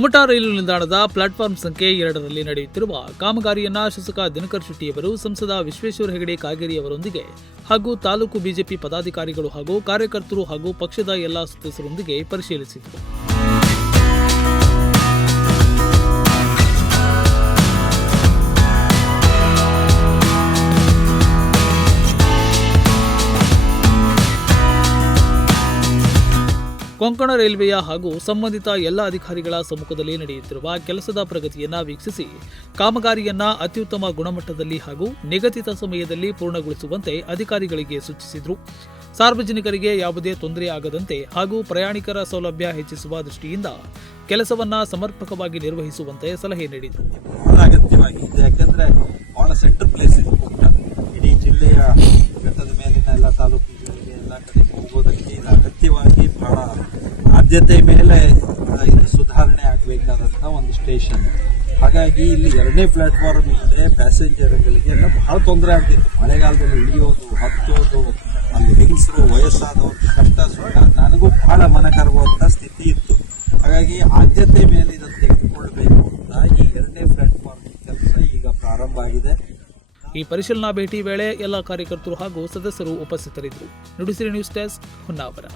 ಕುಮಟಾ ರೈಲು ನಿಲ್ದಾಣದ ಪ್ಲಾಟ್ಫಾರ್ಮ್ ಸಂಖ್ಯೆ 2ರಲ್ಲಿ ನಡೆಯುತ್ತಿರುವ ಕಾಮಗಾರಿಯನ್ನ ಶಾಸಕ ದಿನಕರ್ ಶೆಟ್ಟಿಯವರು ಸಂಸದ ವಿಶ್ವೇಶ್ವರ ಹೆಗಡೆ ಕಾಗೇರಿಯವರೊಂದಿಗೆ ಹಾಗೂ ತಾಲೂಕು ಬಿಜೆಪಿ ಪದಾಧಿಕಾರಿಗಳು ಹಾಗೂ ಕಾರ್ಯಕರ್ತರು ಹಾಗೂ ಪಕ್ಷದ ಎಲ್ಲಾ ಸದಸ್ಯರೊಂದಿಗೆ ಪರಿಶೀಲಿಸಿದರು. ಕೊಂಕಣ ರೈಲ್ವೆಯ ಹಾಗೂ ಸಂಬಂಧಿತ ಎಲ್ಲ ಅಧಿಕಾರಿಗಳ ಸಮ್ಮುಖದಲ್ಲಿ ನಡೆಯುತ್ತಿರುವ ಕೆಲಸದ ಪ್ರಗತಿಯನ್ನ ವೀಕ್ಷಿಸಿ ಕಾಮಗಾರಿಯನ್ನ ಅತ್ಯುತ್ತಮ ಗುಣಮಟ್ಟದಲ್ಲಿ ಹಾಗೂ ನಿಗದಿತ ಸಮಯದಲ್ಲಿ ಪೂರ್ಣಗೊಳಿಸುವಂತೆ ಅಧಿಕಾರಿಗಳಿಗೆ ಸೂಚಿಸಿದರು. ಸಾರ್ವಜನಿಕರಿಗೆ ಯಾವುದೇ ತೊಂದರೆ ಆಗದಂತೆ ಹಾಗೂ ಪ್ರಯಾಣಿಕರ ಸೌಲಭ್ಯ ಹೆಚ್ಚಿಸುವ ದೃಷ್ಟಿಯಿಂದ ಕೆಲಸವನ್ನ ಸಮರ್ಪಕವಾಗಿ ನಿರ್ವಹಿಸುವಂತೆ ಸಲಹೆ ನೀಡಿದರು. ಅಗತ್ಯವಾಗಿದೆ, ಯಾಕಂದ್ರೆ ಬಹಳ ಸೆಂಟರ್ ಪ್ಲೇಸ್ ಇದೆ ಕುಮಟಾ. ಇಡೀ ಜಿಲ್ಲೆಯ ಘಟ್ಟದ ಮೇಲಿನ ಎಲ್ಲ ತಾಲೂಕುಗಳಿಗೆ ಎಲ್ಲ ಕಡೆ ಹೋಗೋದಕ್ಕೆ ಇದು ಅಗತ್ಯವಾಗಿ ಬಹಳ ಆದ್ಯತೆ ಮೇಲೆ ಇದು ಸುಧಾರಣೆ ಆಗಬೇಕಾದಂಥ ಒಂದು ಸ್ಟೇಷನ್. ಹಾಗಾಗಿ ಇಲ್ಲಿ 2ನೇ ಪ್ಲಾಟ್ಫಾರ್ಮ್ ಇದೆ. ಪ್ಯಾಸೆಂಜರ್ಗಳಿಗೆ ಎಲ್ಲ ಬಹಳ ತೊಂದರೆ ಆಗ್ತಿತ್ತು. ಮಳೆಗಾಲದಲ್ಲಿ ಇಳಿಯೋದು, ಹತ್ತೋದು, ಅಲ್ಲಿ ಹೆಂಗಸರು, ವಯಸ್ಸಾದವರು ಕಷ್ಟ ಸುಖ ನನಗೂ ಬಹಳ ಮನಕರುವಂಥ ಸ್ಥಿತಿ ಇತ್ತು. ಹಾಗಾಗಿ ಆದ್ಯತೆ ಮೇಲೆ ಇದನ್ನು ತೆಗೆದುಕೊಳ್ಬೇಕು ಅಂತ ಈ 2ನೇ ಪ್ಲಾಟ್ಫಾರ್ಮ್ ಕೆಲಸ ಈಗ ಪ್ರಾರಂಭ ಆಗಿದೆ. ಈ ಪರಿಶೀಲನಾ ಭೇಟಿ ವೇಳೆ ಎಲ್ಲ ಕಾರ್ಯಕರ್ತರು ಹಾಗೂ ಸದಸ್ಯರು ಉಪಸ್ಥಿತರಿದ್ದರು. Nudisiri news desk, Honnavar.